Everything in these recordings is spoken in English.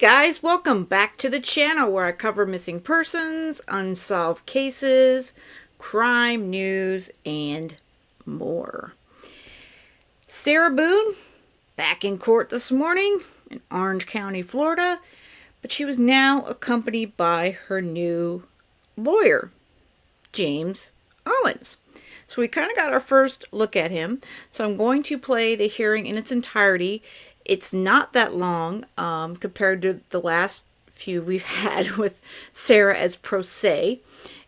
Guys, welcome back to the channel where I cover missing persons, unsolved cases, crime news, and more. Sarah Boone, back in court this morning in Orange County, Florida, but she was now accompanied by her new lawyer, James Owens. So we kind of got our first look at him. So I'm going to play the hearing in its entirety. It's not that long compared to the last few we've had with Sarah as pro se.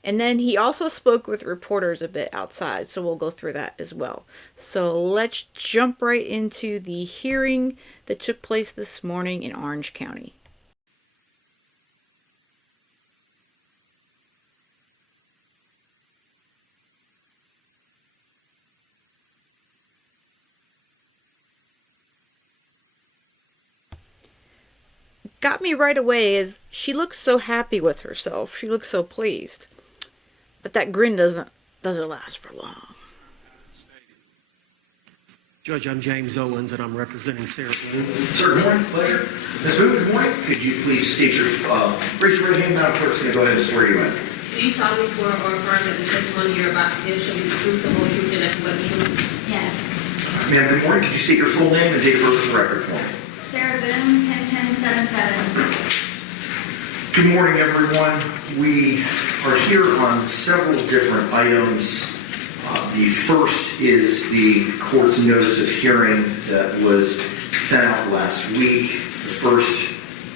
And then he also spoke with reporters a bit outside, so we'll go through that as well. So let's jump right into the hearing that took place this morning in Orange County. Got me right away is she looks so happy with herself. She looks so pleased. But that grin doesn't last for long. Judge, I'm James Owens, and I'm representing Sarah Boone. Sir, good morning. Pleasure. Ms. Boone, good morning. Could you please state your raise your right hand. Madam Clerk's going to go ahead and swear you in. Do you solemnly swear or affirm that the testimony you're about to give shall be the truth, the whole truth, and nothing but the truth? Yes. Ma'am, good morning. Could you state your full name and date of birth for the record for me? Sarah Boone, 10-10-77. Good morning, everyone. We are here on several different items. The first is the court's notice of hearing that was sent out last week. The first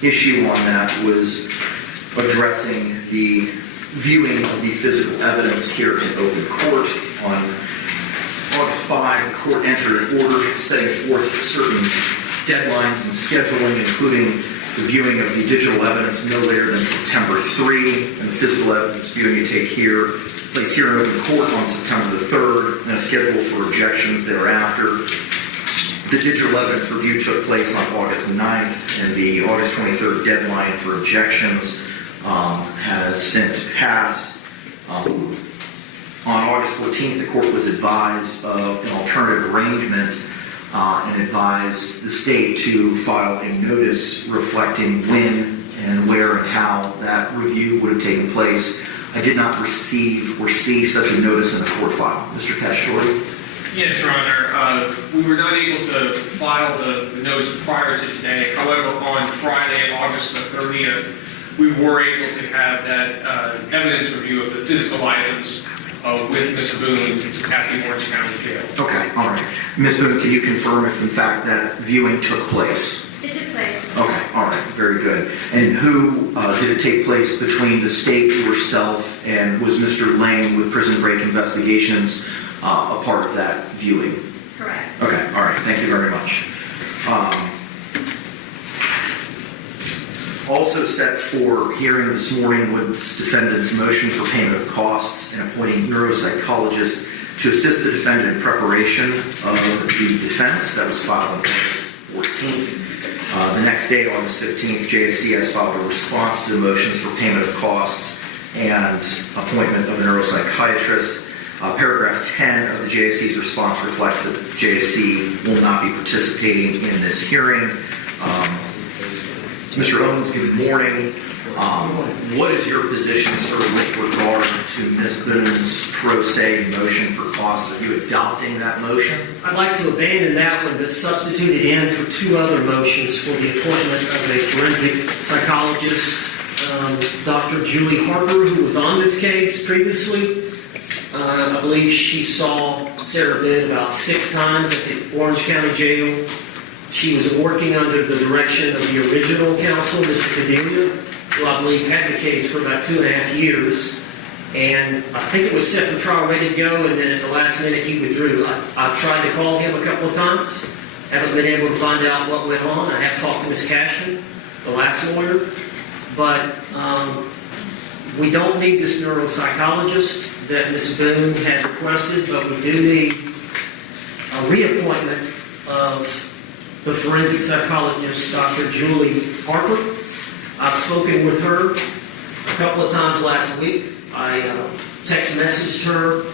issue on that was addressing the viewing of the physical evidence here in open court. On August 5, the court entered an order setting forth certain deadlines and scheduling, including the viewing of the digital evidence no later than September 3, and the physical evidence viewing to take place here in open court on September the 3rd, and a schedule for objections thereafter. The digital evidence review took place on August 9th, and the August 23rd deadline for objections has since passed. On August 14th, the court was advised of an alternative arrangement and advised the state to file a notice reflecting when and where and how that review would have taken place. I did not receive or see such a notice in the court file. Mr. Cashore? Yes, Your Honor. We were not able to file the notice prior to today. However, on Friday, August the 30th, we were able to have that evidence review of the physical items with Ms. Boone at the Orange County Jail. Okay, all right. Ms. Boone, can you confirm if in fact that viewing took place? It took place. Okay, all right, very good. And who did it take place between the state, yourself, and was Mr. Lane with Prison Break Investigations a part of that viewing? Correct. Okay, all right, thank you very much. Also set for hearing this morning was defendant's motion for payment of costs and appointing neuropsychologist to assist the defendant in preparation of the defense. That was filed on August 14th. The next day, August 15th, JSCS filed a response to the motions for payment of costs and appointment of a neuropsychiatrist. Paragraph 10 of the JSC's response reflects that JSC will not be participating in this hearing. Mr. Owens, good morning. What is your position, sir, with regard to Ms. Boone's pro se motion for costs? Are you adopting that motion? I'd like to abandon that one, but substitute it in for two other motions for the appointment of a forensic psychologist, Dr. Julie Harper, who was on this case previously. I believe she saw Sarah Boone about 6 times at the Orange County Jail. She was working under the direction of the original counsel, Mr. Padilla, who I believe had the case for about 2.5 years. And I think it was set for trial, ready to go, and then at the last minute he withdrew. I tried to call him a couple of times. Haven't been able to find out what went on. I have talked to Ms. Cashman, the last lawyer. But we don't need this neuropsychologist that Ms. Boone had requested, but we do need a reappointment of the forensic psychologist, Dr. Julie Harper. I've spoken with her a couple of times last week. I text messaged her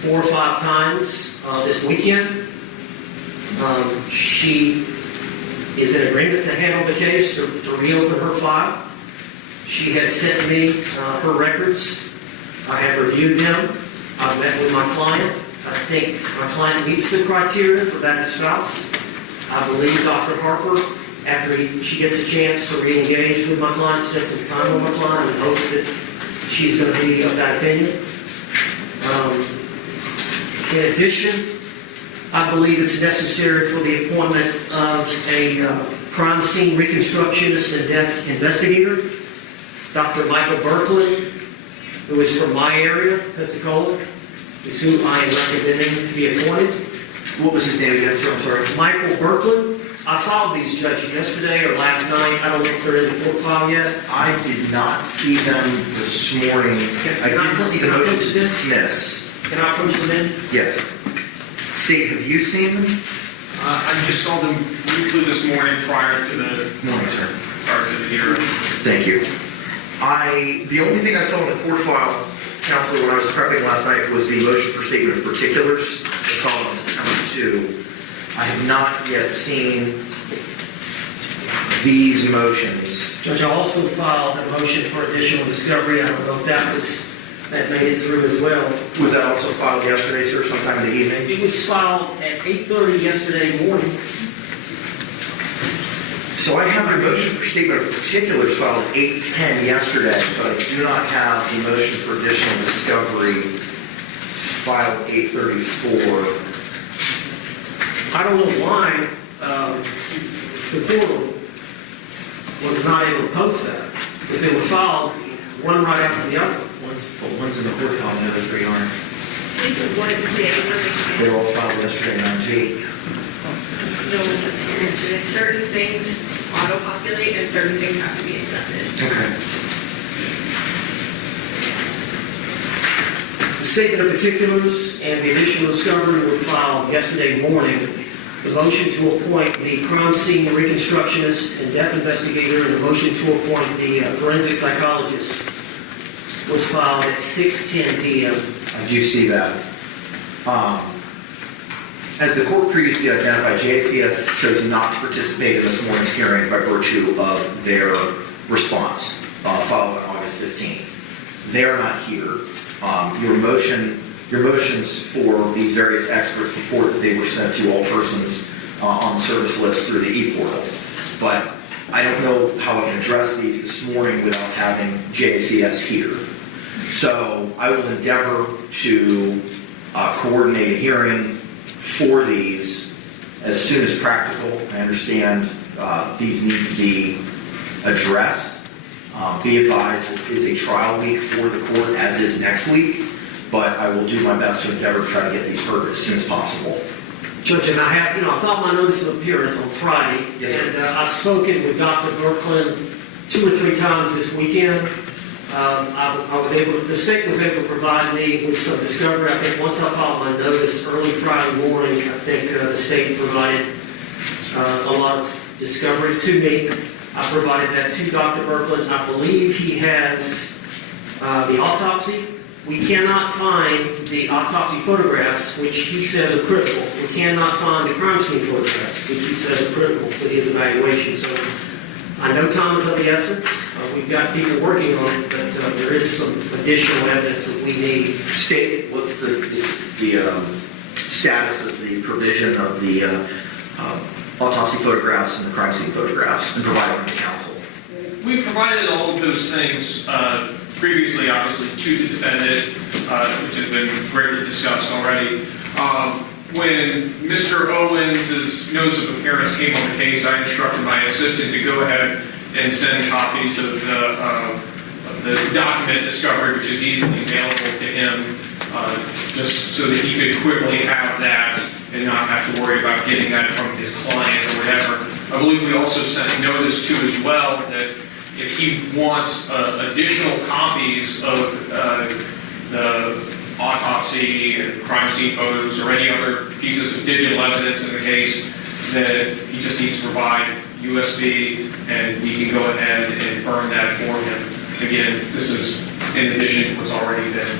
4 or 5 times this weekend. She is in agreement to handle the case, to reopen her file. She has sent me her records. I have reviewed them. I've met with my client. I think my client meets the criteria for that spouse. I believe Dr. Harper, after she gets a chance to re-engage with my client, spend some time with my client, and hopes that she's going to be of that opinion. In addition, I believe it's necessary for the appointment of a crime scene reconstructionist and death investigator, Dr. Michael Berkland, who is from my area, Pensacola, is who I am recommending to be appointed. What was his name again, sir? I'm sorry. Michael Berkland. I filed these judges yesterday or last night. I don't know if they're in the court file yet. I did not see them this morning. I did see the motion to dismiss. Can I approach them in? Yes. State, have you seen them? I just saw them briefly this morning prior to the Morning, sir. hearing. Thank you. The only thing I saw in the court file, counsel, when I was prepping last night was the motion for statement of particulars, filed on September 2. I have not yet seen these motions. Judge, I also filed a motion for additional discovery. I don't know if that made it through as well. Was that also filed yesterday, sir, sometime in the evening? It was filed at 8:30 yesterday morning. So I have a motion for statement of particulars filed at 8:10 yesterday, but I do not have the motion for additional discovery filed 8:34. I don't know why the court was not able to post that. Because they were filed one right after the other. One's in the court file, the other three aren't. I think it was today. They were all filed yesterday, 9/8. Certain things auto-populate and certain things have to be accepted. Okay. The statement of particulars and the additional discovery were filed yesterday morning. The motion to appoint the crime scene reconstructionist and death investigator and the motion to appoint the forensic psychologist was filed at 6:10 p.m. I do see that. As the court previously identified, JACS chose not to participate in this morning's hearing by virtue of their response filed on August 15th. They are not here. Your motions for these various experts report that they were sent to all persons on the service list through the e-portal. But I don't know how I can address these this morning without having JACS here. So I will endeavor to coordinate a hearing for these as soon as practical. I understand these need to be addressed. Be advised, this is a trial week for the court, as is next week, but I will do my best to endeavor to try to get these heard as soon as possible. Judge, and I filed my notice of appearance on Friday, Yes, sir. and I've spoken with Dr. Berkland 2 or 3 times this weekend. The state was able to provide me with some discovery. I think once I filed my notice early Friday morning, I think the state provided a lot of discovery to me. I provided that to Dr. Berkland. I believe he has the autopsy. We cannot find the autopsy photographs, which he says are critical. We cannot find the crime scene photographs, which he says are critical for his evaluation. So I know time is of the essence. We've got people working on it, but there is some additional evidence that we need. State, what's the status of the provision of the autopsy photographs and the crime scene photographs and providing them to counsel? We provided all of those things previously, obviously, to the defendant, which has been greatly discussed already. When Mr. Owens' notice of appearance came on the case, I instructed my assistant to go ahead and send copies of the document discovery, which is easily available to him, just so that he could quickly have that and not have to worry about getting that from his client or whatever. I believe we also sent notice to as well that if he wants additional copies of the autopsy and crime scene photos or any other pieces of digital evidence in the case, that he just needs to provide USB and we can go ahead and burn that for him. Again, this is in addition to what's already been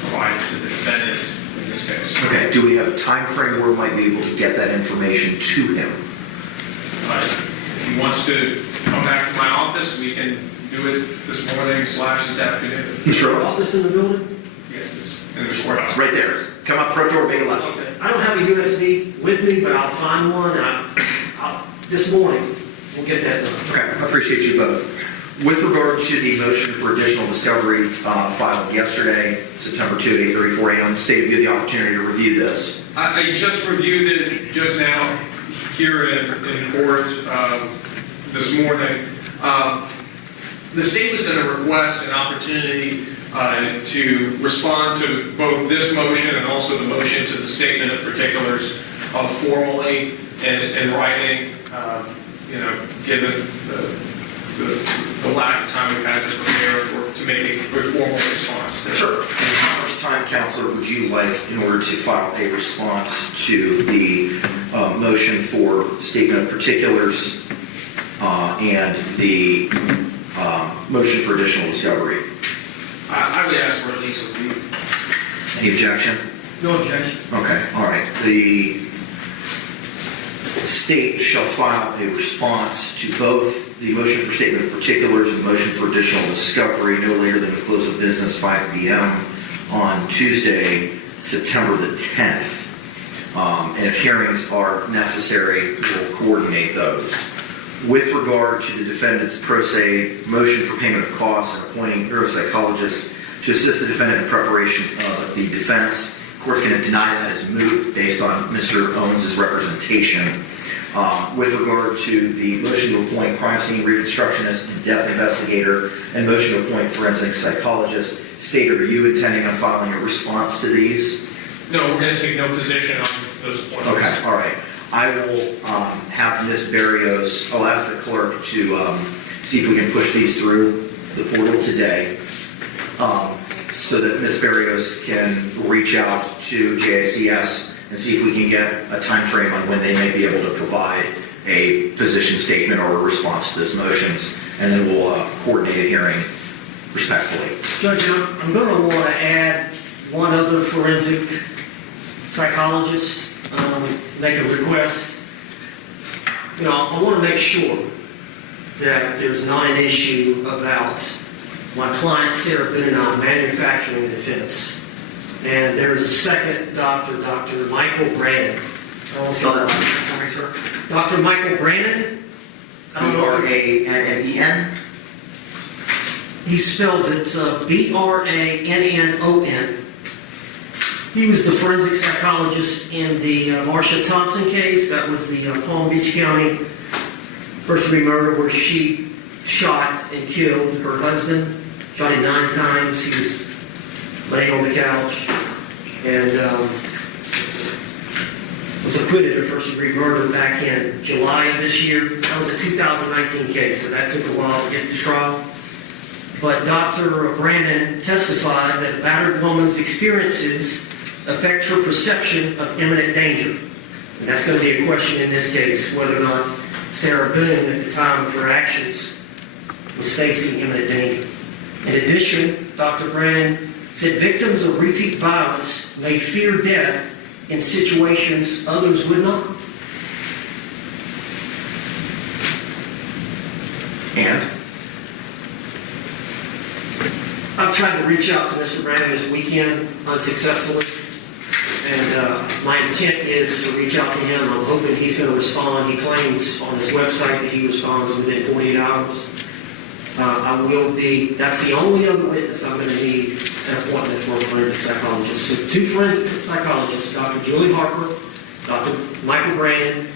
provided to the defendant in this case. Okay, do we have a time frame where we might be able to get that information to him? he wants to come back to my office, we can do it this morning / this afternoon. Mr. Owens? Office in the building? Yes, it's in the courthouse. Right there. Come out the front door, make a left. Okay. I don't have a USB with me, but I'll find one. This morning, we'll get that done. Okay, I appreciate you both. With regard to the motion for additional discovery filed yesterday, September 2, 8:34 a.m., State, you had the opportunity to review this. I just reviewed it just now here in court this morning. The state was going to request an opportunity to respond to both this motion and also the motion to the statement of particulars formally and in writing, given the lack of time we've had to prepare to make a formal response. Sure. And how much time, Counselor, would you like in order to file a response to the motion for statement of particulars and the motion for additional discovery? I would ask for at least a week. Any objection? No objection. Okay, all right. The state shall file a response to both the motion for statement of particulars and motion for additional discovery no later than the close of business 5 p.m. on Tuesday, September the 10th. And if hearings are necessary, we'll coordinate those. With regard to the defendant's pro se motion for payment of costs and appointing neuropsychologist to assist the defendant in preparation of the defense, the court's going to deny that as moot based on Mr. Owens' representation. With regard to the motion to appoint crime scene reconstructionist and death investigator and motion to appoint forensic psychologist, State, are you intending on filing a response to these? No, we're going to take no position on those points. Okay, all right. I will have Ms. Barrios, I'll ask the clerk to see if we can push these through the portal today so that Ms. Barrios can reach out to JICS and see if we can get a time frame on when they may be able to provide a position statement or a response to those motions, and then we'll coordinate a hearing respectfully. Judge, I'm going to want to add one other forensic psychologist, make a request. I want to make sure that there's not an issue about my client Sarah Boone and I manufacturing defense. And there is a second doctor, Dr. Michael Brannon. Dr. Michael Brannon. B-R-A-N-N-E-N? He spells it B-R-A-N-N-O-N. He was the forensic psychologist in the Marsha Thompson case. That was the Palm Beach County first-degree murder where she shot and killed her husband. Shot him 9 times. He was laying on the couch and was acquitted of first-degree murder back in July of this year. That was a 2019 case, so that took a while to get to trial. But Dr. Brannon testified that a battered woman's experiences affect her perception of imminent danger. And that's going to be a question in this case, whether or not Sarah Boone, at the time of her actions, was facing imminent danger. In addition, Dr. Brannon said victims of repeat violence may fear death in situations others would not. And? I've tried to reach out to Mr. Brannon this weekend unsuccessfully. And my intent is to reach out to him. I'm hoping he's going to respond. He claims on his website that he responds within 48 hours. That's the only other witness I'm going to need an appointment for a forensic psychologist. So 2 forensic psychologists, Dr. Julie Harper, Dr. Michael Brannon,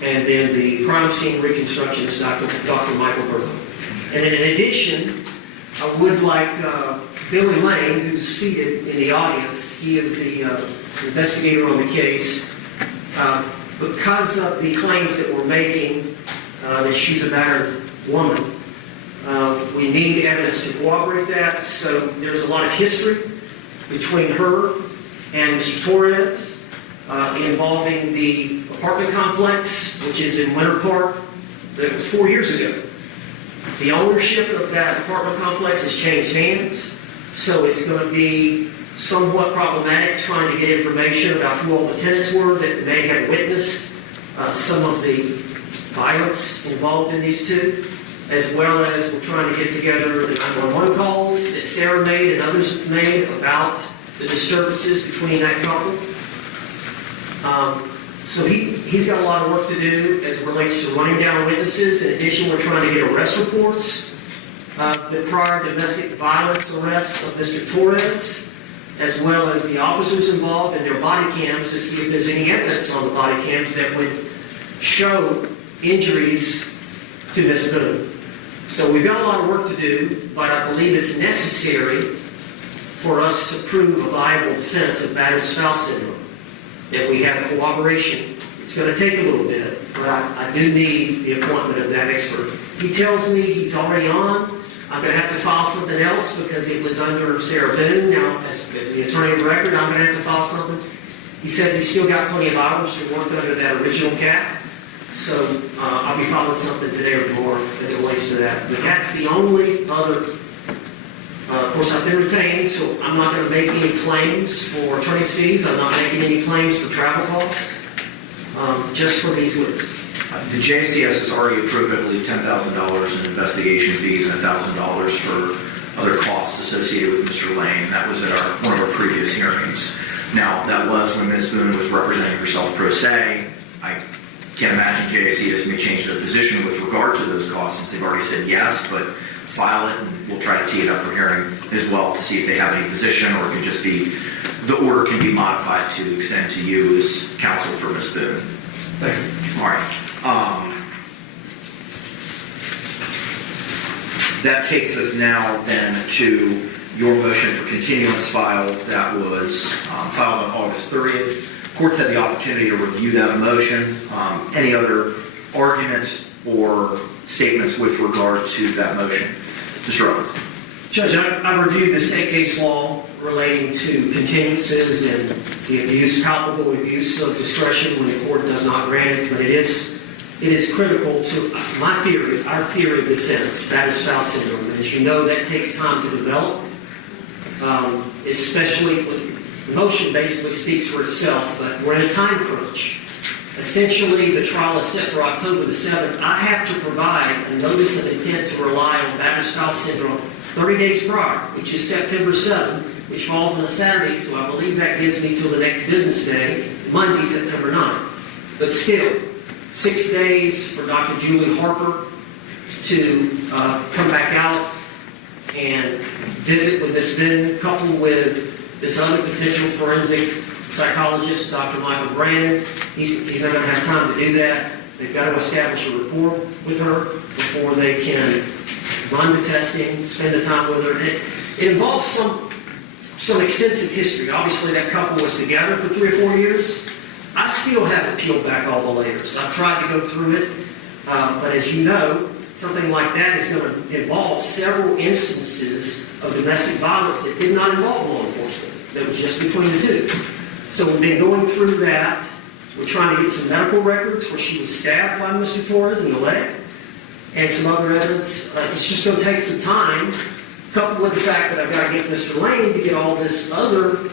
and then the crime scene reconstructionist, Dr. Michael Burke. And then in addition, I would like Billy Lane, who's seated in the audience. He is the investigator on the case. Because of the claims that we're making that she's a battered woman, we need evidence to corroborate that. So there's a lot of history between her and Mr. Torres involving the apartment complex, which is in Winter Park. That was 4 years ago. The ownership of that apartment complex has changed hands, so it's going to be somewhat problematic trying to get information about who all the tenants were that may have witnessed some of the violence involved in these two, as well as we're trying to get together the 911 calls that Sarah made and others made about the disturbances between that couple. So he's got a lot of work to do as it relates to running down witnesses. In addition, we're trying to get arrest reports of the prior domestic violence arrests of Mr. Torres, as well as the officers involved and their body cams to see if there's any evidence on the body cams that would show injuries to Ms. Boone. So we've got a lot of work to do, but I believe it's necessary for us to prove a viable defense of battered spouse syndrome. That we have cooperation. It's going to take a little bit, but I do need the appointment of that expert. He tells me he's already on. I'm going to have to file something else because it was under Sarah Boone. Now, as the attorney of record, I'm going to have to file something. He says he's still got plenty of hours to work under that original cap. So I'll be filing something today or tomorrow as it relates to that. But that's the only other. Of course, I've been retained, so I'm not going to make any claims for attorney's fees. I'm not making any claims for travel costs, just for these witnesses. The JCS has already approved, I believe, $10,000 in investigation fees and $1,000 for other costs associated with Mr. Lane. That was at one of our previous hearings. Now, that was when Ms. Boone was representing herself pro se. I can't imagine JCS may change their position with regard to those costs since they've already said yes, but file it and we'll try to tee it up for hearing as well to see if they have any position, or it can just be, the order can be modified to extend to you as counsel for Ms. Boone. Thank you. All right. That takes us now then to your motion for continuance file that was filed on August 30th. Courts had the opportunity to review that motion. Any other argument or statements with regard to that motion? Mr. Owens. Judge, I reviewed the state case law relating to continuances and the abuse, palpable abuse of discretion when the court does not grant it, but it is critical to my theory, our theory of defense, battered spouse syndrome. As you know, that takes time to develop, especially when the motion basically speaks for itself, but we're in a time crunch. Essentially, the trial is set for October the 7th. I have to provide a notice of intent to rely on battered spouse syndrome 30 days prior, which is September 7th, which falls on a Saturday, so I believe that gives me till the next business day, Monday, September 9th. But still, 6 days for Dr. Julie Harper to come back out and visit with Ms. Boone, coupled with this other potential forensic psychologist, Dr. Michael Brandon. He's not going to have time to do that. They've got to establish a rapport with her before they can run the testing, spend the time with her. And it involves some extensive history. Obviously, that couple was together for 3 or 4 years. I still haven't peeled back all the layers. I've tried to go through it, but as you know, something like that is going to involve several instances of domestic violence that did not involve law enforcement. That was just between the two. So we've been going through that. We're trying to get some medical records where she was stabbed by Mr. Torres in the leg and some other evidence. It's just going to take some time, coupled with the fact that I've got to get Mr. Lane to get all this other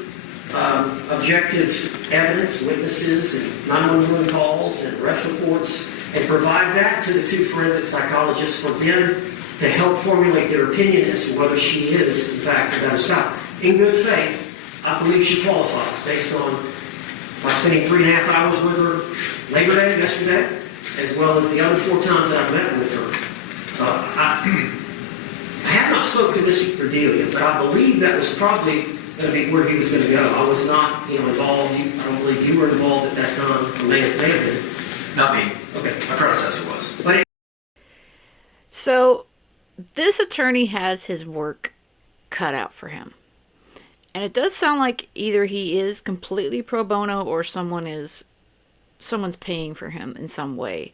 objective evidence, witnesses, and 911 calls and arrest reports, and provide that to the 2 forensic psychologists for them to help formulate their opinion as to whether she is, in fact, a battered spouse. In good faith, I believe she qualifies based on my spending 3.5 hours with her Labor Day, yesterday, as well as the other 4 times that I've met with her. I have not spoken to Mr. Cordelia, but I believe that was probably going to be where he was going to go. I was not, involved. I don't believe you were involved at that time. Or may have been. Not me. Okay. My predecessor was. But So this attorney has his work cut out for him. And it does sound like either he is completely pro bono or someone's paying for him in some way.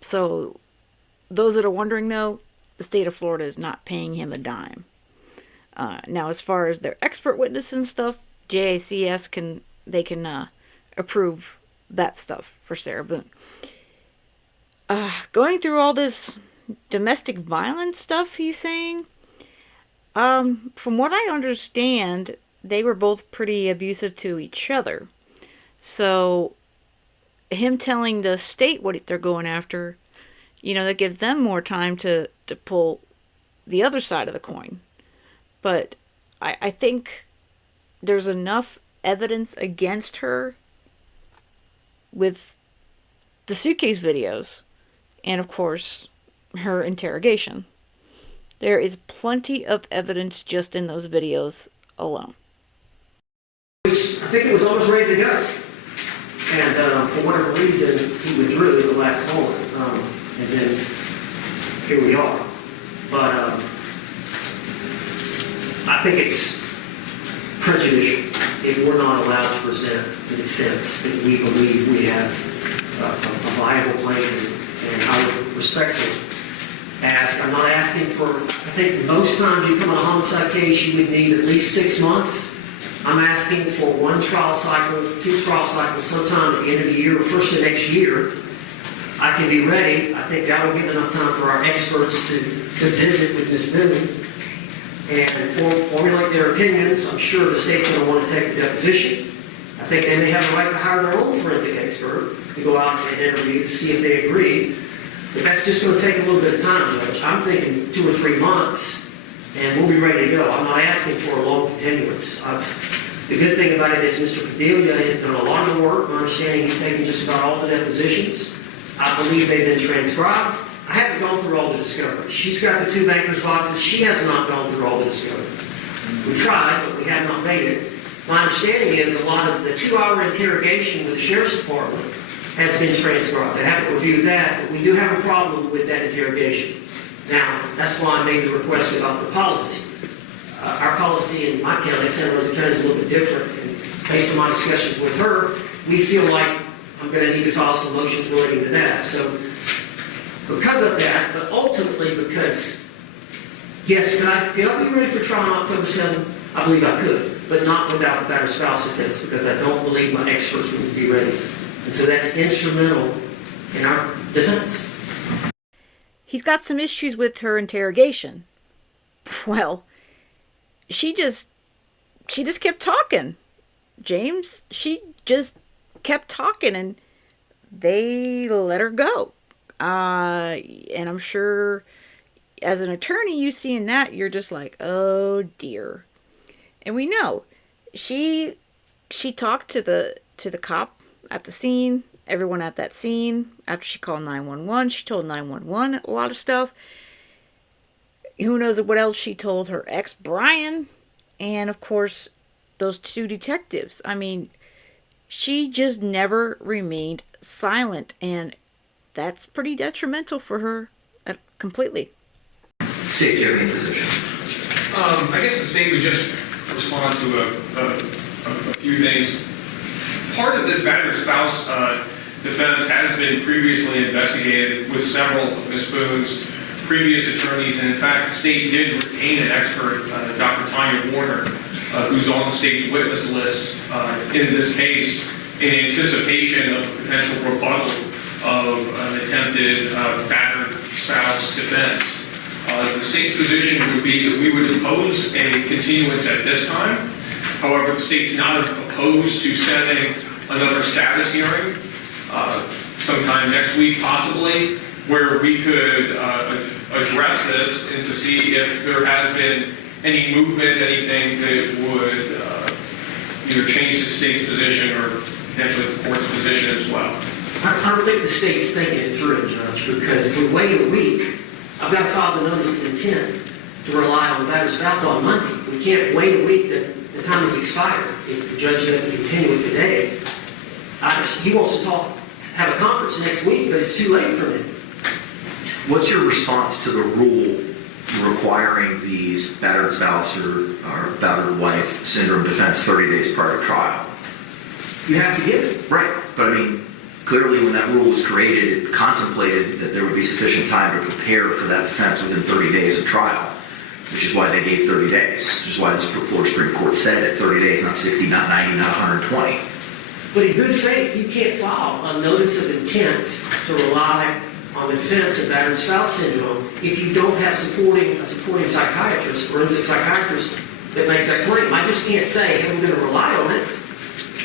So those that are wondering, though, the state of Florida is not paying him a dime. Now, as far as their expert witness and stuff, JACS can approve that stuff for Sarah Boone. Going through all this domestic violence stuff he's saying, from what I understand, they were both pretty abusive to each other. So him telling the state what they're going after, that gives them more time to pull the other side of the coin. But I think there's enough evidence against her with the suitcase videos and, of course, her interrogation. There is plenty of evidence just in those videos alone. I think it was almost ready to go. And for whatever reason, he withdrew the last moment. And then here we are. But I think it's prejudicial if we're not allowed to present the defense that we believe we have a viable claim. And I would respectfully ask, I'm not asking for, I think most times you come on a homicide case, you would need at least 6 months. I'm asking for 1 trial cycle, 2 trial cycles, sometime at the end of the year or first of next year. I can be ready. I think that will give enough time for our experts to visit with Ms. Boone and formulate their opinions. I'm sure the state's going to want to take the deposition. I think they may have the right to hire their own forensic expert to go out and interview to see if they agree. But that's just going to take a little bit of time, Judge. I'm thinking 2 or 3 months, and we'll be ready to go. I'm not asking for a long continuance. The good thing about it is Mr. Padilla has done a lot of the work. My understanding he's taken just about all the depositions. I believe they've been transcribed. I haven't gone through all the discovery. She's got the 2 banker's boxes. She has not gone through all the discovery. We tried, but we have not made it. My understanding is a lot of the 2-hour interrogation with the Sheriff's Department has been transcribed. They haven't reviewed that, but we do have a problem with that interrogation. Now, that's why I made the request about the policy. Our policy in my county, Santa Rosa County, is a little bit different. And based on my discussions with her, we feel like I'm going to need to file some motions relating to that. So, because of that, but ultimately because, yes, could I be ready for trial on October 7th? I believe I could, but not without the battered spouse defense, because I don't believe my experts would be ready. And so that's instrumental in our defense. He's got some issues with her interrogation. Well, she just kept talking, James. She just kept talking, and they let her go. And I'm sure as an attorney, you seeing that, you're just like, oh dear. And we know she talked to the cop at the scene, everyone at that scene. After she called 911, she told 911 a lot of stuff. Who knows what else she told her ex, Brian, and of course, those 2 detectives. I mean, she just never remained silent, and that's pretty detrimental for her completely. State, do you have any position? I guess the state would just respond to a few things. Part of this battered spouse defense has been previously investigated with several of Ms. Boone's previous attorneys, and in fact, the state did retain an expert, Dr. Tanya Warner, who's on the state's witness list in this case in anticipation of a potential rebuttal of an attempted battered spouse defense. The state's position would be that we would impose a continuance at this time. However, the state's not opposed to setting another status hearing sometime next week, possibly, where we could address this and to see if there has been any movement, anything that would either change the state's position or potentially the court's position as well. I don't think the state's thinking it through, Judge, because if we wait a week, I've got to file the notice of intent to rely on the battered spouse on Monday. We can't wait a week that the time has expired. If the judge doesn't continue it today, he wants to have a conference next week, but it's too late for him. What's your response to the rule requiring these battered spouse or battered wife syndrome defense 30 days prior to trial? You have to give it. Right, but I mean, clearly when that rule was created, it contemplated that there would be sufficient time to prepare for that defense within 30 days of trial, which is why they gave 30 days, which is why the Florida Supreme Court said it, 30 days, not 60, not 90, not 120. But in good faith, you can't file a notice of intent to rely on the defense of battered spouse syndrome if you don't have a supporting psychiatrist, forensic psychiatrist, that makes that claim. I just can't say, hey, we're going to rely on it.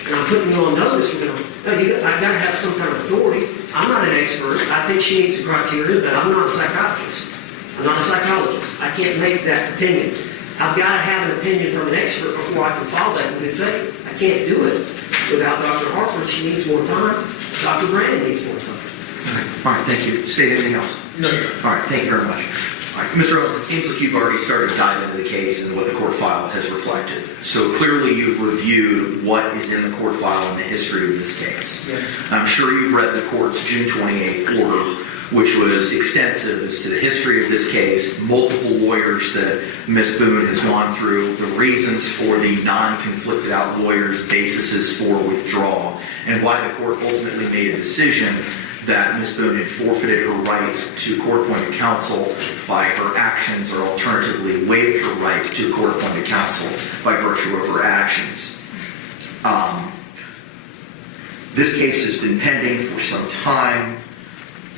and I'm putting you on notice, I've got to have some kind of authority. I'm not an expert. I think she meets the criteria, but I'm not a psychiatrist. I'm not a psychologist. I can't make that opinion. I've got to have an opinion from an expert before I can file that in good faith. I can't do it without Dr. Harper. She needs more time. Dr. Brandon needs more time. All right, thank you. State anything else? No, Your Honor. All right, thank you very much. All right, Mr. Owens, it seems like you've already started to dive into the case and what the court file has reflected. So clearly you've reviewed what is in the court file and the history of this case. Yes. I'm sure you've read the court's June 28th order, which was extensive as to the history of this case, multiple lawyers that Ms. Boone has gone through, the reasons for the non-conflicted out lawyers' bases for withdrawal, and why the court ultimately made a decision that Ms. Boone had forfeited her right to court-appointed counsel by her actions, or alternatively waived her right to court-appointed counsel by virtue of her actions. This case has been pending for some time.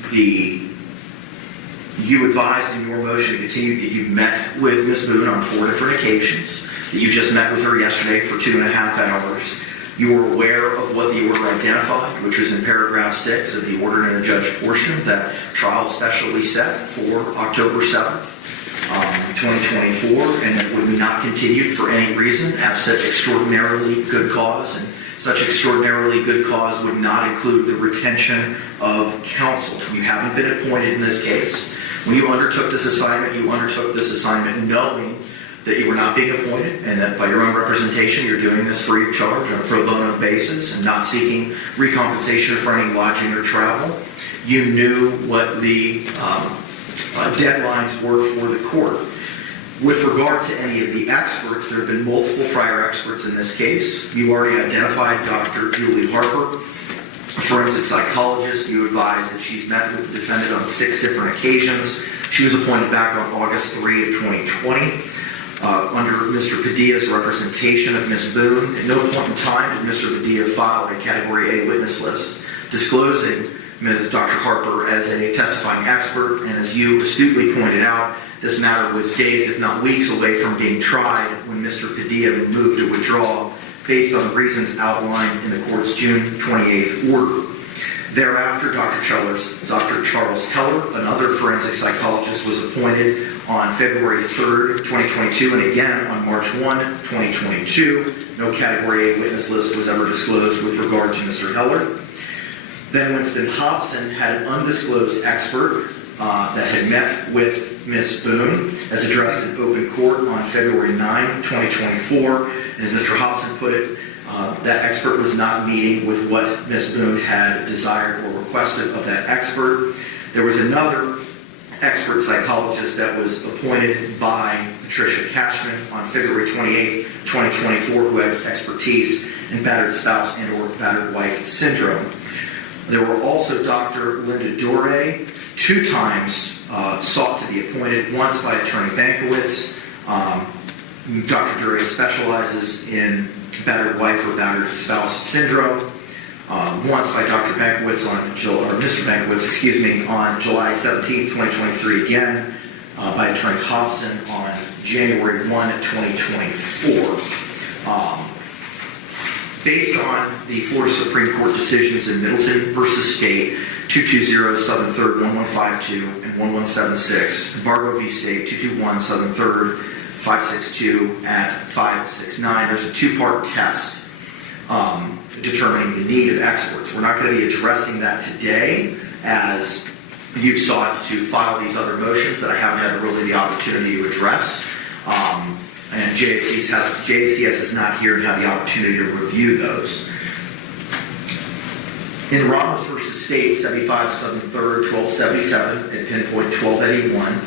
You advised in your motion to continue that you met with Ms. Boone on 4 different occasions, that you just met with her yesterday for 2.5 hours. You were aware of what the order identified, which was in paragraph 6 of the order and adjudged portion, that trial specially set for October 7th, 2024, and that would be not continued for any reason, absent extraordinarily good cause, and such extraordinarily good cause would not include the retention of counsel. You haven't been appointed in this case. When you undertook this assignment knowing that you were not being appointed, and that by your own representation you're doing this free of charge on a pro bono basis and not seeking recompensation for any lodging or travel. You knew what the deadlines were for the court. With regard to any of the experts, there have been multiple prior experts in this case. You already identified Dr. Julie Harper, a forensic psychologist. You advised that she's met with the defendant on 6 different occasions. She was appointed back on August 3 of 2020. Under Mr. Padilla's representation of Ms. Boone, at no point in time did Mr. Padilla file a Category A witness list disclosing Ms. Dr. Harper as a testifying expert, and as you astutely pointed out, this matter was days, if not weeks, away from being tried when Mr. Padilla moved to withdraw based on the reasons outlined in the court's June 28th order. Thereafter, Dr. Charles Heller, another forensic psychologist, was appointed on February 3rd, 2022, and again on March 1, 2022. No Category A witness list was ever disclosed with regard to Mr. Heller. Then Winston Hobson had an undisclosed expert that had met with Ms. Boone, as addressed in open court on February 9, 2024. And as Mr. Hobson put it, that expert was not meeting with what Ms. Boone had desired or requested of that expert. There was another expert psychologist that was appointed by Patricia Cashman on February 28, 2024, who had expertise in battered spouse and or battered wife syndrome. There were also Dr. Linda Dore, 2 times sought to be appointed, once by Attorney Bankowitz. Dr. Dore specializes in battered wife or battered spouse syndrome. Once by Dr. Bankowitz Mr. Bankowitz, on July 17, 2023, again by Attorney Hobson on January 1, 2024. Based on the Florida Supreme Court decisions in Middleton v. State, 220 Southern 3rd 1152 and 1176, and Bargo v. State, 221 Southern 3rd 562 at 569, there's a 2-part test determining the need of experts. We're not going to be addressing that today, as you've sought to file these other motions that I haven't had really the opportunity to address. And JCS is not here to have the opportunity to review those. In Ramos v. State, 75 Southern 3rd, 1277, at pinpoint 1281,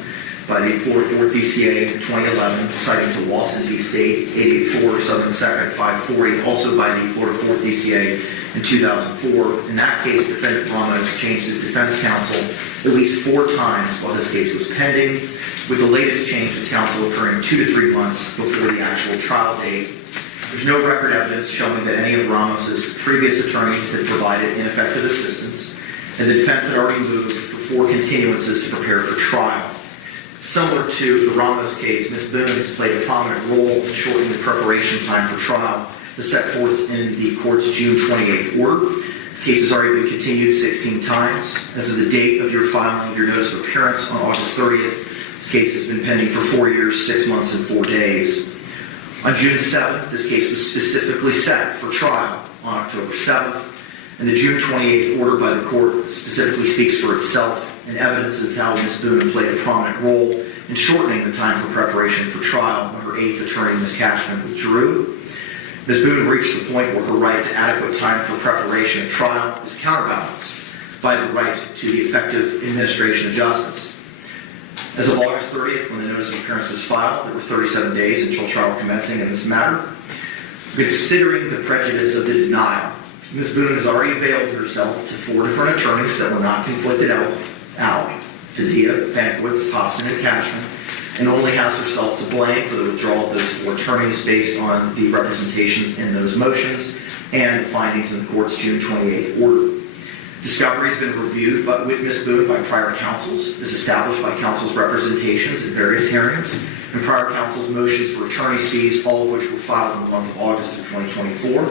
by the Florida 4th DCA in 2011, citing to Lawson v. State, 884 Southern 2nd, 540, also by the Florida 4th DCA in 2004. In that case, Defendant Ramos changed his defense counsel at least 4 times while this case was pending, with the latest change of counsel occurring 2 to 3 months before the actual trial date. There's no record evidence showing that any of Ramos's previous attorneys had provided ineffective assistance, and the defense had already moved for 4 continuances to prepare for trial. Similar to the Ramos case, Ms. Boone has played a prominent role in shortening the preparation time for trial is set forth in the court's June 28th order. This case has already been continued 16 times. As of the date of your filing of your notice of appearance on August 30th, this case has been pending for 4 years, 6 months, and 4 days. On June 7th, this case was specifically set for trial on October 7th, and the June 28th order by the court specifically speaks for itself and evidences how Ms. Boone played a prominent role in shortening the time for preparation for trial when her 8th attorney, Ms. Cashman, withdrew. Ms. Boone reached the point where her right to adequate time for preparation of trial is counterbalanced by the right to the effective administration of justice. As of August 30th, when the notice of appearance was filed, there were 37 days until trial commencing in this matter. Considering the prejudice of the denial, Ms. Boone has already availed herself to 4 different attorneys that were not conflicted out, Padilla, Banquets, Hobson, and Cashman, and only has herself to blame for the withdrawal of those 4 attorneys based on the representations in those motions and the findings in the court's June 28th order. Discovery has been reviewed with Ms. Boone by prior counsels, as established by counsel's representations at various hearings, and prior counsel's motions for attorney's fees, all of which were filed in the month of August of 2024.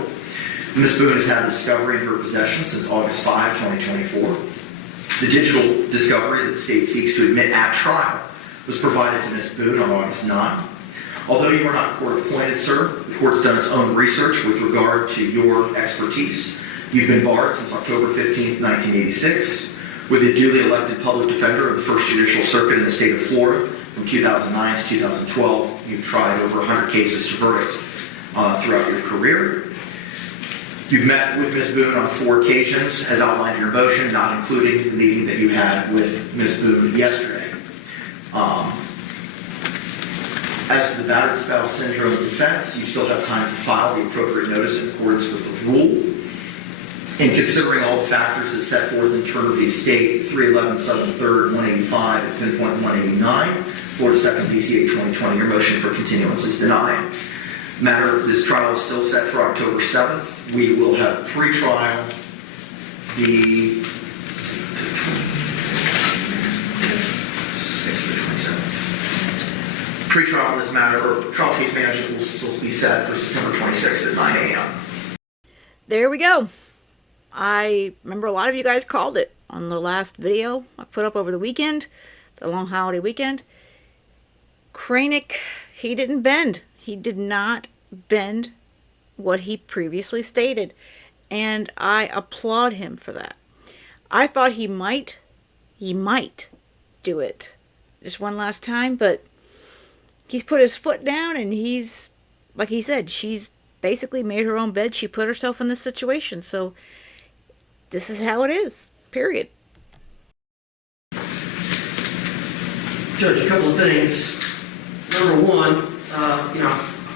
Ms. Boone has had the discovery in her possession since August 5, 2024. The digital discovery that the state seeks to admit at trial was provided to Ms. Boone on August 9. Although you are not court appointed, sir, the court's done its own research with regard to your expertise. You've been barred since October 15, 1986, with a duly elected public defender of the First Judicial Circuit in the state of Florida. From 2009 to 2012, you've tried over 100 cases to verdict throughout your career. You've met with Ms. Boone on 4 occasions, as outlined in your motion, not including the meeting that you had with Ms. Boone yesterday. As to the battered spouse syndrome defense, you still have time to file the appropriate notice in accordance with the rule. In considering all the factors as set forth in terms of the estate, 311 Southern 3rd, 185, and pinpoint 189, Florida 2nd BCA 2020, your motion for continuance is denied. This trial is still set for October 7th. We will have pre-trial the 6th to 27th. Pre-trial in this matter, or trial case management will still be set for September 26th at 9 a.m. There we go. I remember a lot of you guys called it on the last video I put up over the weekend, the long holiday weekend. Kraynick, he didn't bend. He did not bend what he previously stated, and I applaud him for that. I thought he might do it just one last time, but he's put his foot down, and he's, like he said, she's basically made her own bed. She put herself in this situation, so this is how it is, period. Judge, a couple of things. Number one,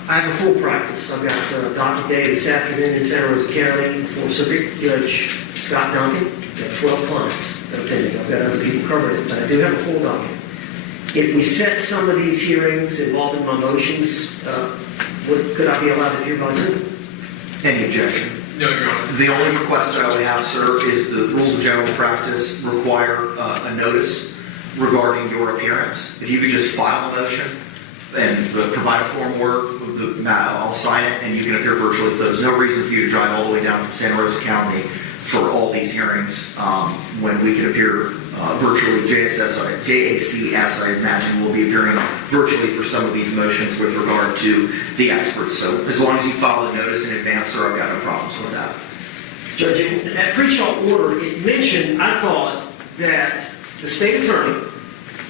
I have a full practice. I've got a docket day this afternoon in Santa Rosa County before Circuit Judge Scott Duncan. I've got 12 clients that are pending. I've got other people covering it, but I do have a full docket. If we set some of these hearings involving my motions, could I be allowed to hear by Zoom? Any objection? No, Your Honor. The only request that I would have, sir, is the rules of general practice require a notice regarding your appearance. If you could just file a motion and provide a form work, I'll sign it, and you can appear virtually. If there's no reason for you to drive all the way down from Santa Rosa County for all these hearings, when we can appear virtually, JACS, I imagine, will be appearing virtually for some of these motions with regard to the experts. So as long as you file a notice in advance, sir, I've got no problems with that. Judge, in that pre-trial order, it mentioned, I thought, that the state attorney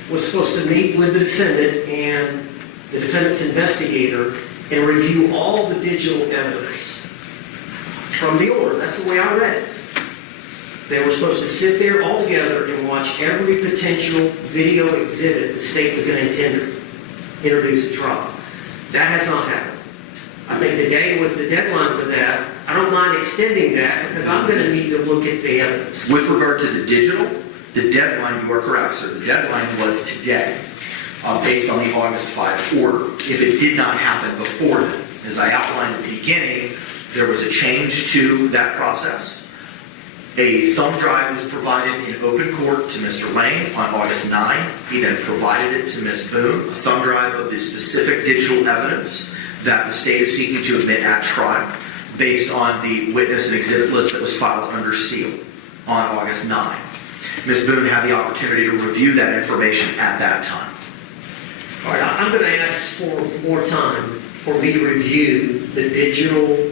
was supposed to meet with the defendant and the defendant's investigator and review all the digital evidence from the order. That's the way I read it. They were supposed to sit there all together and watch every potential video exhibit the state was going to intend to introduce at trial. That has not happened. I think today was the deadline for that. I don't mind extending that because I'm going to need to look at the evidence. With regard to the digital, the deadline, you are correct, sir. The deadline was today, based on the August 5 order. If it did not happen before then, as I outlined at the beginning, there was a change to that process. A thumb drive was provided in open court to Mr. Lane on August 9. He then provided it to Ms. Boone, a thumb drive of the specific digital evidence that the state is seeking to admit at trial. based on the witness and exhibit list that was filed under seal on August 9. Ms. Boone had the opportunity to review that information at that time. All right, I'm going to ask for more time for me to review the digital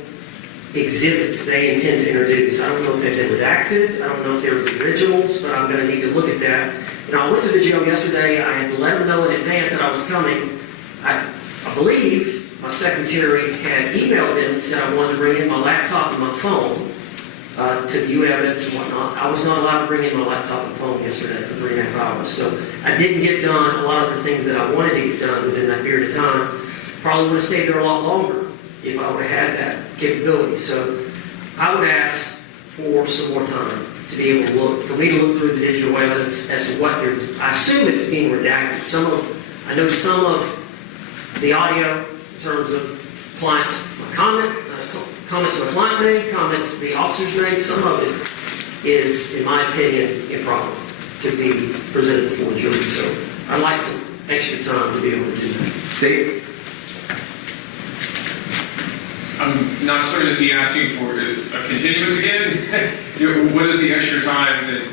exhibits they intend to introduce. I don't know if they've been redacted. I don't know if they're the originals, but I'm going to need to look at that. And I went to the jail yesterday. I had to let them know in advance that I was coming. I believe my secretary had emailed them and said I wanted to bring in my laptop and my phone to view evidence and whatnot. I was not allowed to bring in my laptop and phone yesterday for 3.5 hours. So I didn't get done a lot of the things that I wanted to get done within that period of time. Probably would have stayed there a lot longer if I would have had that capability. So I would ask for some more time to be able to look, for me to look through the digital evidence as to what they're, I assume it's being redacted. I know some of the audio in terms of clients' comments the client made, comments the officers made, some of it is, in my opinion, improper to be presented before the jury. So I'd like some extra time to be able to do that. State? I'm not certain, is he asking for a continuance again? What is the extra time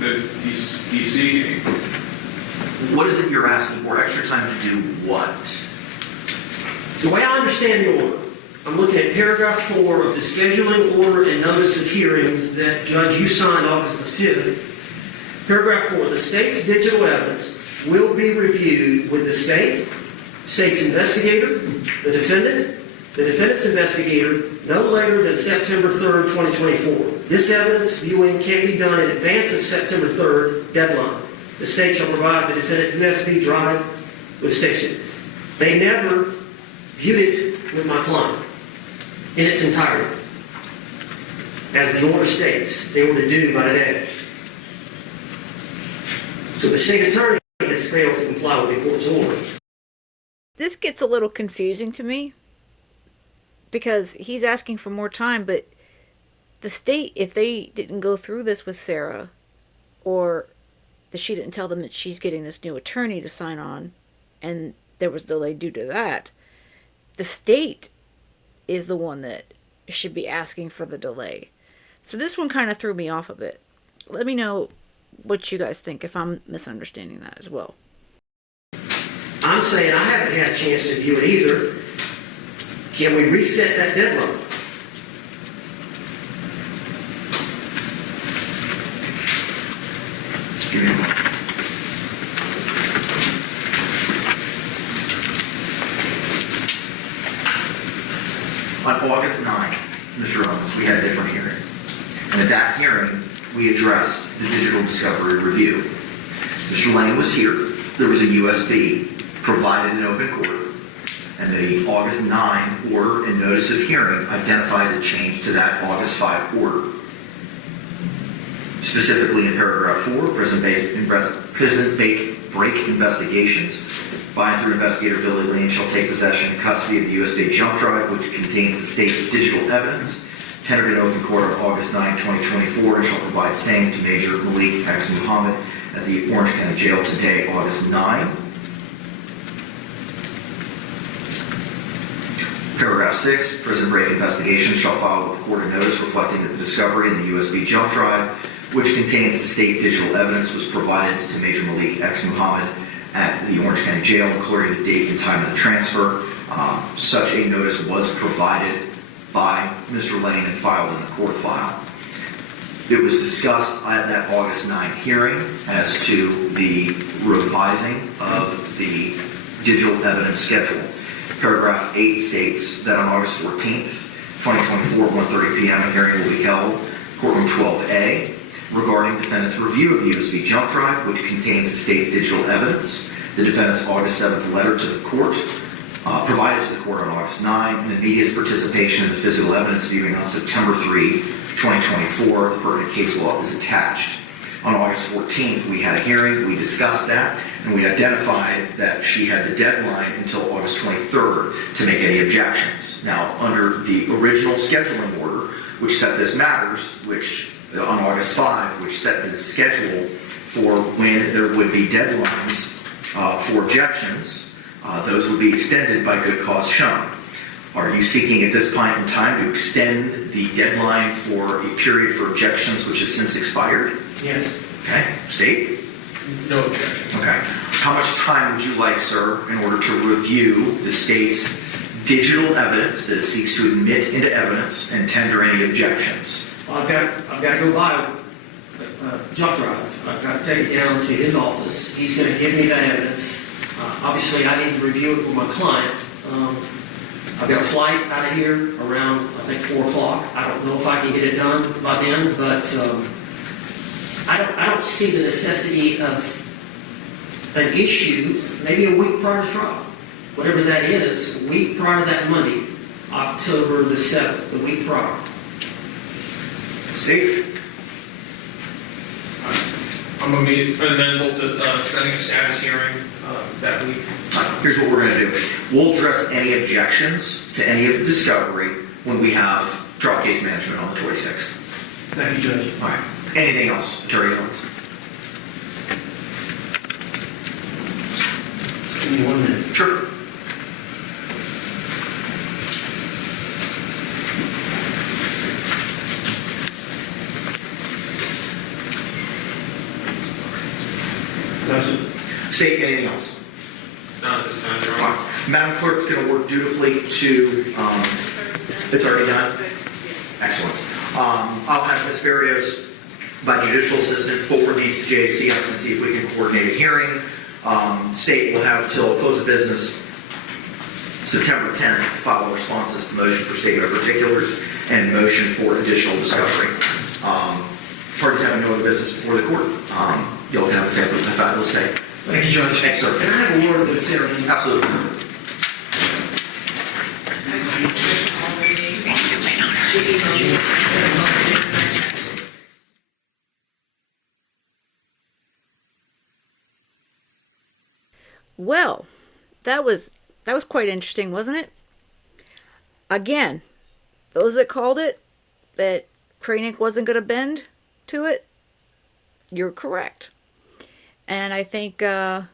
that he's seeking? What is it you're asking for? Extra time to do what? The way I understand the order, I'm looking at paragraph 4 of the scheduling order and notice of hearings that, Judge, you signed August the 5th. Paragraph 4, the state's digital evidence will be reviewed with the state's investigator, the defendant's investigator, no later than September 3rd, 2024. This evidence viewing can be done in advance of September 3rd deadline. The state shall provide the defendant USB drive with the station. They never viewed it with my client in its entirety. As the order states, they were to do by today. So the state attorney has failed to comply with the court's order. This gets a little confusing to me because he's asking for more time, but the state, if they didn't go through this with Sarah, or that she didn't tell them that she's getting this new attorney to sign on, and there was delay due to that, the state is the one that should be asking for the delay. So this one kind of threw me off a bit. Let me know what you guys think, if I'm misunderstanding that as well. I'm saying I haven't had a chance to view it either. Can we reset that deadline? On August 9th, Mr. Owens, we had a different hearing. And at that hearing, we addressed the digital discovery review. Mr. Lane was here. There was a USB provided in open court. And the August 9 order and notice of hearing identifies a change to that August 5 order. Specifically in paragraph 4, prison break investigations. By and through investigator Billy Lane shall take possession and custody of the USB jump drive, which contains the state's digital evidence, tendered in open court on August 9, 2024, and shall provide same to Major Malik X. Muhammad at the Orange County Jail today, August 9. Paragraph 6, prison break investigation shall file with the court a notice reflecting that the discovery in the USB jump drive, which contains the state digital evidence, was provided to Major Malik X. Muhammad at the Orange County Jail, including the date and time of the transfer. Such a notice was provided by Mr. Lane and filed in the court file. It was discussed at that August 9 hearing as to the revising of the digital evidence schedule. Paragraph 8 states that on August 14th, 2024, at 1:30 p.m., a hearing will be held, courtroom 12A, regarding defendant's review of the USB jump drive, which contains the state's digital evidence, the defendant's August 7th letter to the court, provided to the court on August 9, and the media's participation in the physical evidence viewing on September 3, 2024. The pertinent case law is attached. On August 14th, we had a hearing, we discussed that, and we identified that she had the deadline until August 23rd to make any objections. Now, under the original scheduling order, which set this matters, which on August 5, which set the schedule for when there would be deadlines for objections, those would be extended by good cause shown. Are you seeking at this point in time to extend the deadline for a period for objections which has since expired? Yes. Okay. State? No objection. Okay. How much time would you like, sir, in order to review the state's digital evidence that it seeks to admit into evidence and tender any objections? I've got to go by jump drive. I've got to take it down to his office. He's going to give me that evidence. Obviously, I need to review it with my client. I've got a flight out of here around, I think, 4 o'clock. I don't know if I can get it done by then, but I don't see the necessity of an issue, maybe a week prior to trial. Whatever that is, a week prior to that Monday, October the 7th, the week prior. State? I'm amenable to setting a status hearing that week. Here's what we're going to do. We'll address any objections to any of the discovery when we have trial case management on the 26th. Thank you, Judge. All right. Anything else, Attorney Owens? Give me 1 minute. Sure. That's it. State, anything else? Not at this time, Your Honor. Madam Clerk's going to work dutifully to, it's already done? Excellent. I'll have Ms. Barrios, by judicial assistant, forward these to JC and see if we can coordinate a hearing. State will have till close of business September 10th to file responses to motion for statement of particulars and motion for additional discovery. Parties having no other business before the court. You'll have a fabulous day. Thank you, Judge. Thanks, sir. Can I have a word with Sarah? Absolutely. Well, that was quite interesting, wasn't it? Again, those that called it that Kraynick wasn't going to bend to it, you're correct. And I think it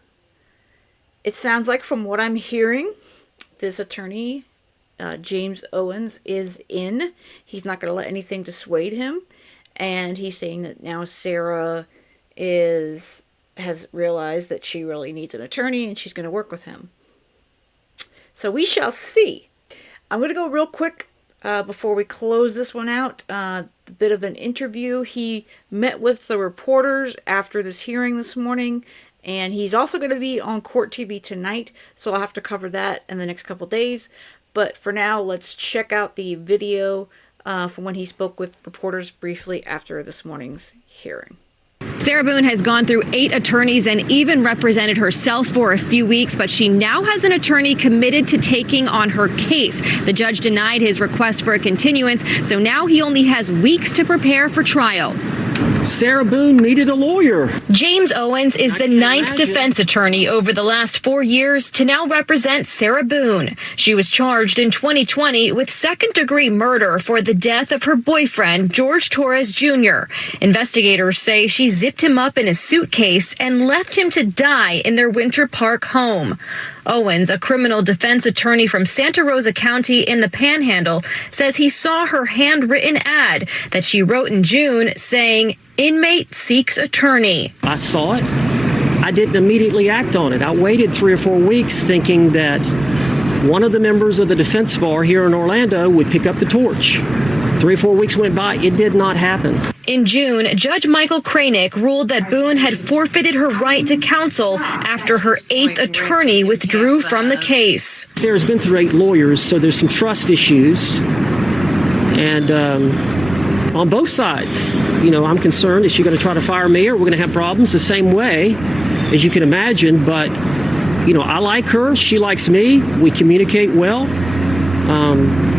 sounds like, from what I'm hearing, this attorney, James Owens, is in. He's not going to let anything dissuade him. And he's saying that now Sarah has realized that she really needs an attorney and she's going to work with him. So we shall see. I'm going to go real quick before we close this one out. A bit of an interview. He met with the reporters after this hearing this morning, and he's also going to be on Court TV tonight, so I'll have to cover that in the next couple days. But for now, let's check out the video from when he spoke with reporters briefly after this morning's hearing. Sarah Boone has gone through 8 attorneys and even represented herself for a few weeks, but she now has an attorney committed to taking on her case. The judge denied his request for a continuance, so now he only has weeks to prepare for trial. Sarah Boone needed a lawyer. James Owens is the 9th defense attorney over the last 4 years to now represent Sarah Boone. She was charged in 2020 with second-degree murder for the death of her boyfriend, George Torres Jr. Investigators say she zipped him up in a suitcase and left him to die in their Winter Park home. Owens, a criminal defense attorney from Santa Rosa County in the Panhandle, says he saw her handwritten ad that she wrote in June saying, "Inmate seeks attorney." I saw it. I didn't immediately act on it. I waited 3 or 4 weeks thinking that one of the members of the defense bar here in Orlando would pick up the torch. 3 or 4 weeks went by. It did not happen. In June, Judge Michael Kraynick ruled that Boone had forfeited her right to counsel after her 8th attorney withdrew from the case. Sarah's been through 8 lawyers, so there's some trust issues. And on both sides, I'm concerned, is she going to try to fire me, or we're going to have problems the same way, as you can imagine. But, I like her. She likes me. We communicate well.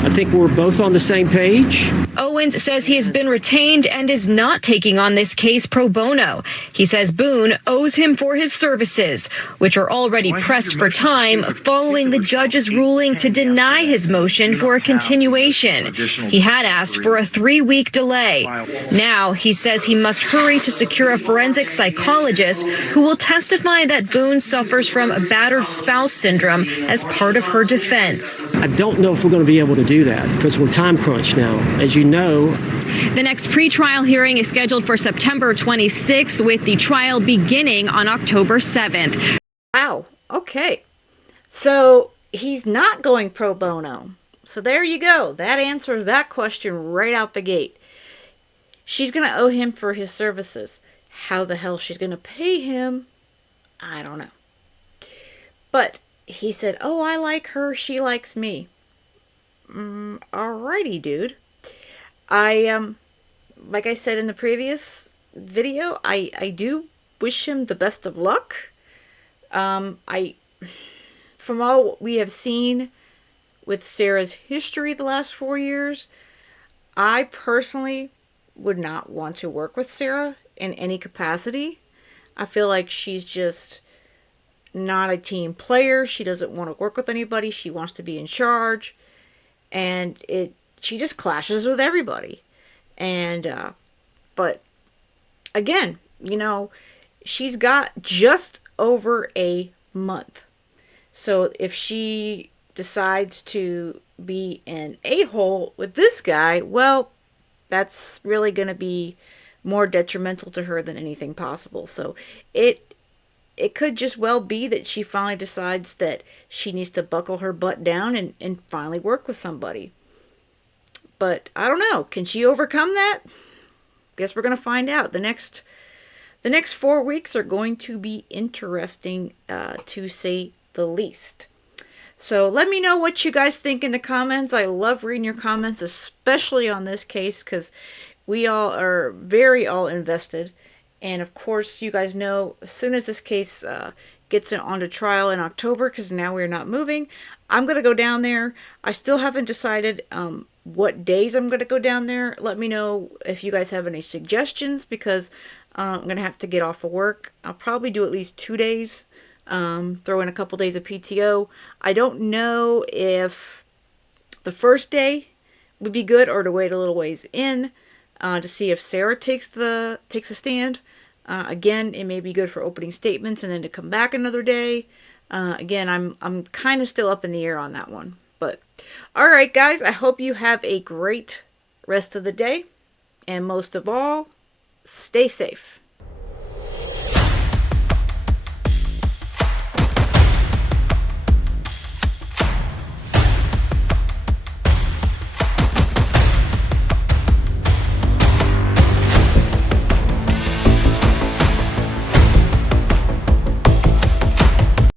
I think we're both on the same page. Owens says he has been retained and is not taking on this case pro bono. He says Boone owes him for his services, which are already pressed for time following the judge's ruling to deny his motion for a continuation. He had asked for a 3-week delay. Now he says he must hurry to secure a forensic psychologist who will testify that Boone suffers from battered spouse syndrome as part of her defense. I don't know if we're going to be able to do that because we're time crunched now. As you know, The next pretrial hearing is scheduled for September 26th, with the trial beginning on October 7th. Wow. Okay. So he's not going pro bono. So there you go. That answers that question right out the gate. She's going to owe him for his services. How the hell she's going to pay him, I don't know. But he said, oh, I like her, she likes me. Alrighty, dude. Like I said in the previous video, I do wish him the best of luck. From all we have seen with Sarah's history the last 4 years, I personally would not want to work with Sarah in any capacity. I feel like she's just not a team player. She doesn't want to work with anybody. She wants to be in charge. And she just clashes with everybody. And, but again, she's got just over a month. So if she decides to be an a-hole with this guy, well, that's really going to be more detrimental to her than anything possible. So it could just well be that she finally decides that she needs to buckle her butt down and finally work with somebody. But I don't know. Can she overcome that? Guess we're going to find out. The next 4 weeks are going to be interesting, to say the least. So let me know what you guys think in the comments. I love reading your comments, especially on this case, because we all are all invested. And of course, you guys know, as soon as this case gets onto trial in October, because now we're not moving, I'm going to go down there. I still haven't decided what days I'm going to go down there. Let me know if you guys have any suggestions, because I'm going to have to get off of work. I'll probably do at least 2 days. Throw in a couple days of PTO. I don't know if the first day would be good or to wait a little ways in to see if Sarah takes a stand. Again, it may be good for opening statements and then to come back another day. Again, I'm kind of still up in the air on that one. But all right, guys, I hope you have a great rest of the day, and most of all, stay safe.